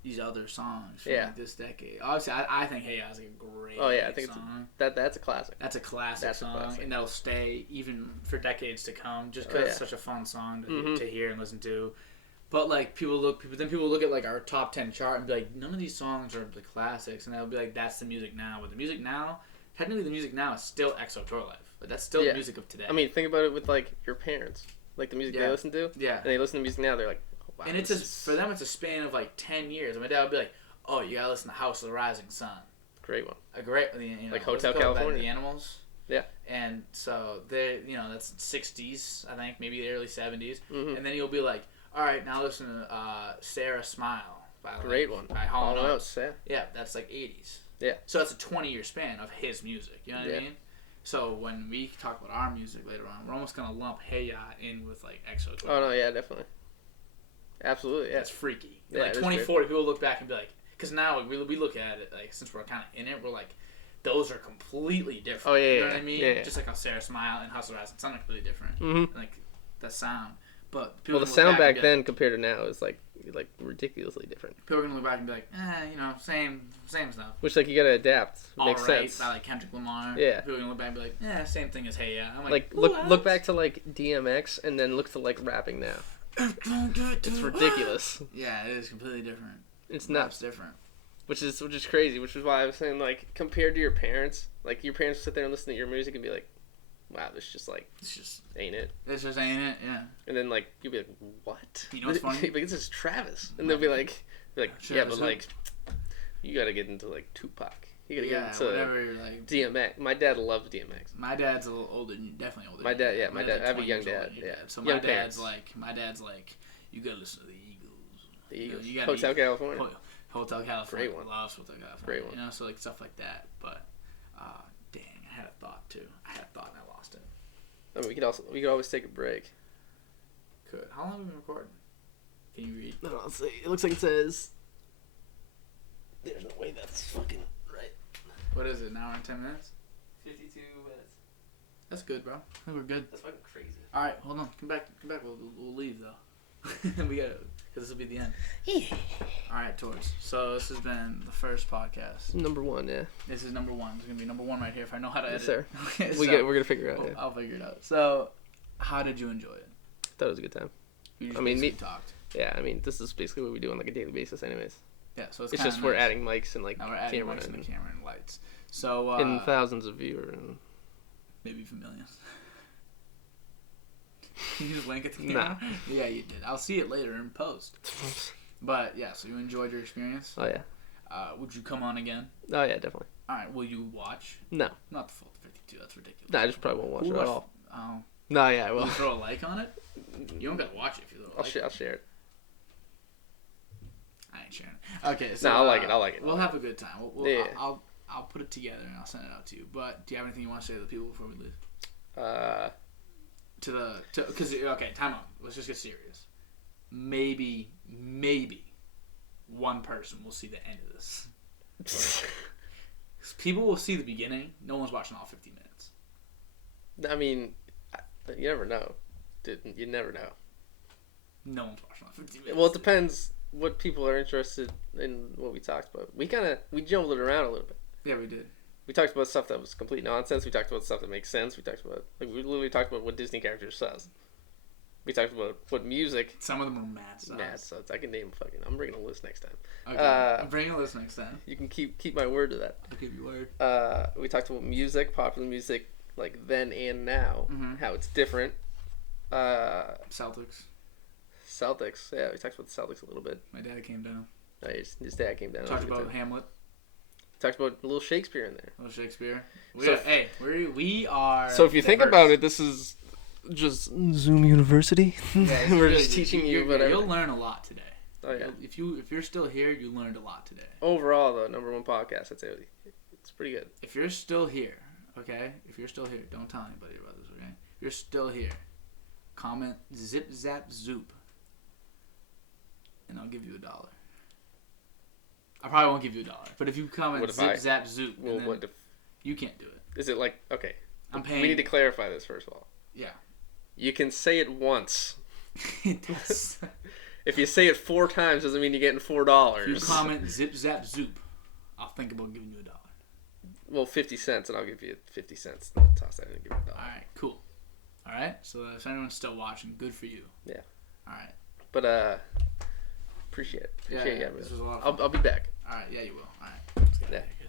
these other songs from like, this decade? Obviously, I think Hey Ya is like a great. Oh yeah, I think song. That's a classic. That's a classic song, and that'll stay even for decades to come, just because it's such a fun song to hear and listen to. But like people look at like our top 10 chart and be like, none of these songs are the classics, and they'll be like, that's the music now. But the music now. Technically, the music now is still EXO Tour Life. But that's still the music of today. I mean, think about it with, like, your parents. Like, the music they listen to. Yeah. And they listen to music now, they're like, oh, wow. And it's for them, it's a span of, like, 10 years. And my dad would be like, oh, you gotta listen to House of the Rising Sun. Great one. A great, like Hotel California. The Animals. Yeah. And so, that's 60s, I think, maybe the early 70s. Mm-hmm. And then you'll be like, all right, now listen to Sarah Smile. Great one. By Hall & Oates. Yeah, that's, like, 80s. Yeah. So that's a 20-year span of his music. You know what I mean? So when we talk about our music later on, we're almost gonna lump Hey Ya in with like EXO. Oh no, yeah, definitely. Absolutely, yeah. That's freaky. Yeah, like 2040, people look back and be like, because now we look at it like since we're kind of in it, we're like, those are completely different. Oh yeah, you know what I mean? Yeah. Just like how Sarah Smile and Hustle Rise sound completely different. Mm-hmm. Like the sound, but the sound back then compared to now is like ridiculously different. People are gonna look back and be like, same stuff. Which like you gotta adapt. Makes sense. By like Kendrick Lamar. Yeah. People are gonna look back and be like, same thing as Hey Ya. I'm like look back to like DMX and then look to like rapping now. It's ridiculous. Yeah, it is completely different. It's nuts. Different. Which is crazy. Which is why I was saying like compared to your parents, like your parents sit there and listen to your music and be like, wow, this just ain't it. This just ain't it. Yeah. And then like you'll be like, what? You know what's funny? Like, this is Travis, and they'll be like, yeah, but like you gotta get into like Tupac. You gotta get into whatever, like DMX. My dad loves DMX. My dad's a little older, definitely older. My dad, yeah, my dad. I have a young dad. Yeah. So my dad's like, you gotta listen to the Eagles. The Eagles. You gotta Hotel California. Hotel California. Great one. Loves Hotel California. Great one. You know, so like stuff like that. But dang, I had a thought too. I had a thought and I lost it. I mean, we could always take a break. Could. How long have we been recording? Can you read? No, let's see. It looks like it says. There's no way that's fucking right. What is it? An hour and 10 minutes? 52 minutes. That's good, bro. I think we're good. That's fucking crazy. All right, hold on. Come back. We'll leave though. We gotta, because this will be the end. All right, Torts. So this has been the first podcast. Number 1, yeah. This is number 1. It's gonna be number 1 right here if I know how to edit. Yes, sir. Okay, we're gonna figure it out. I'll figure it out. So, how did you enjoy it? Thought it was a good time. I mean, talked. Yeah, I mean, this is basically what we do on like a daily basis, anyways. Yeah, so it's just we're adding mics and like now we're adding mics and camera and lights. So and thousands of viewers and maybe even millions. Can you just wink at the camera? Nah. Yeah, you did. I'll see it later in post. But yeah, so you enjoyed your experience? Oh yeah. Would you come on again? Oh yeah, definitely. All right. Will you watch? No. Not the full 52. That's ridiculous. No, I just probably won't watch it at all. Oh. No, yeah, I will. Will you throw a like on it? You don't gotta watch it if you throw a like. I'll share it. I ain't sharing it. Okay, so no, I'll like it. We'll have a good time. Yeah. I'll put it together and I'll send it out to you. But do you have anything you want to say to the people before we leave? Because okay, time out. Let's just get serious. Maybe one person will see the end of this. People will see the beginning. No one's watching all 50 minutes. I mean, you never know. Dude, you never know. No one's watching all 50 minutes. Well, it depends what people are interested in what we talked about. We jumbled it around a little bit. Yeah, we did. We talked about stuff that was complete nonsense. We talked about stuff that makes sense. We literally talked about what Disney characters says. We talked about what music. Some of them are mad suds. Mad suds. I can name fucking. I'm bringing a list next time. Okay, I'm bringing a list next time. You can keep my word to that. I'll give you word. We talked about music, popular music, like then and now, how it's different. Celtics. Yeah, we talked about the Celtics a little bit. My dad came down. His dad came down. Talked about Hamlet. Talked about a little Shakespeare in there. A little Shakespeare. We are. So if you think about it, this is just Zoom University. Yeah, we're just teaching you whatever. You'll learn a lot today. Oh yeah. If you're still here, you learned a lot today. Overall, though, number 1 podcast. I'd say it's pretty good. If you're still here, okay. If you're still here, don't tell anybody about this, okay. If you're still here, comment zip zap zoop, and I'll give you $1. I probably won't give you $1, but if you comment zip zap zoop, what if you can't do it? Is it like okay? I'm paying. We need to clarify this first of all. Yeah. You can say it once. It does. If you say it 4 times, doesn't mean you're getting $4. If you comment zip zap zoop, I'll think about giving you $1. Well, 50 cents, and I'll give you 50 cents. Toss that in and give you $1. All right, cool. All right, so if anyone's still watching, good for you. Yeah. All right. But appreciate it. Appreciate you having me. This was a lot of fun. I'll be back. All right, yeah, you will. All right. Let's get out of here.